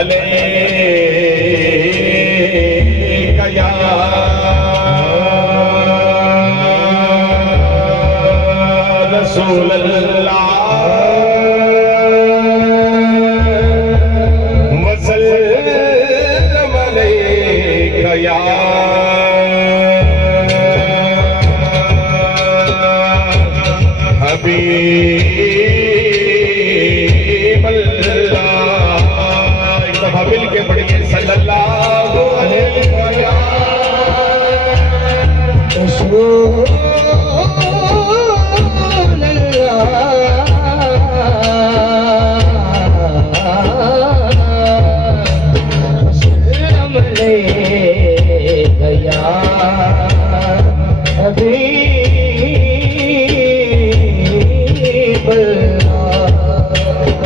अलैका या रसूल अल्लाह वसल्लम अलैका या हबीब अल्लाह। एक दफा मिल के पढ़िए सल्लल्लाहु अलैहि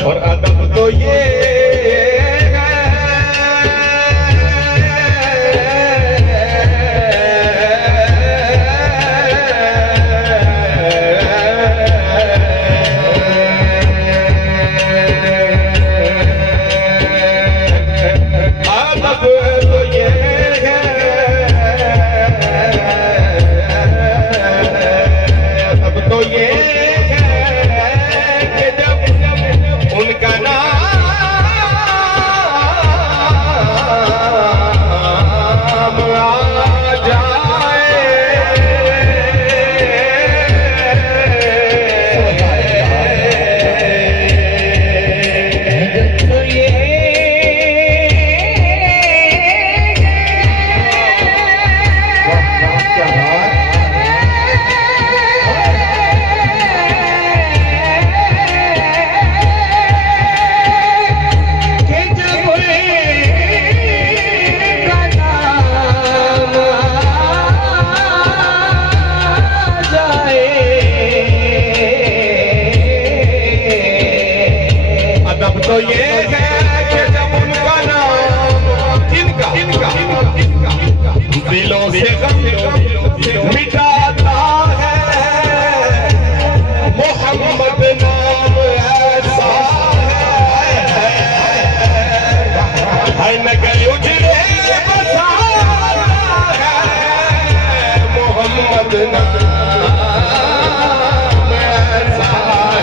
और अदब तो ये तो ये है कि जब उनका नाम इनका दिलों से गम मिटाता है, मोहम्मद नाम ऐसा है नगर उजड़े बसाता है, मोहम्मद नाम ऐसा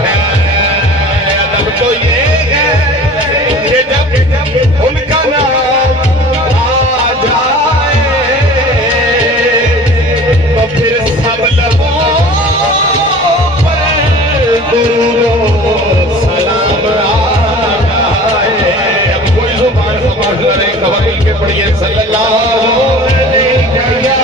है। अब तो ये उनका नाम आ जाए तो फिर सब लोगों पर दुरूद सलाम आ जाए। अब कोई जुबान समझ ले तो मिल के पढ़िए सल्लल्लाहु अलैहि या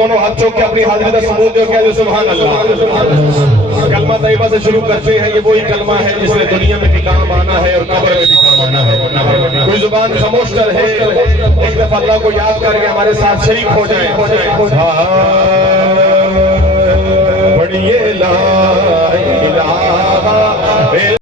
दोनों हाथ चौक के अपनी हाजिरी का सबूत दो क्या सुभान अल्लाह। कलमा तैयबा से शुरू करते हैं, ये वही कलमा है जिसने दुनिया में भी काम आना है और कब्र में भी काम आना है। कोई जुबान खामोश कर है, एक दफा अल्लाह को याद करके हमारे साथ शरीक हो जाए। बढ़िए ला इलाहा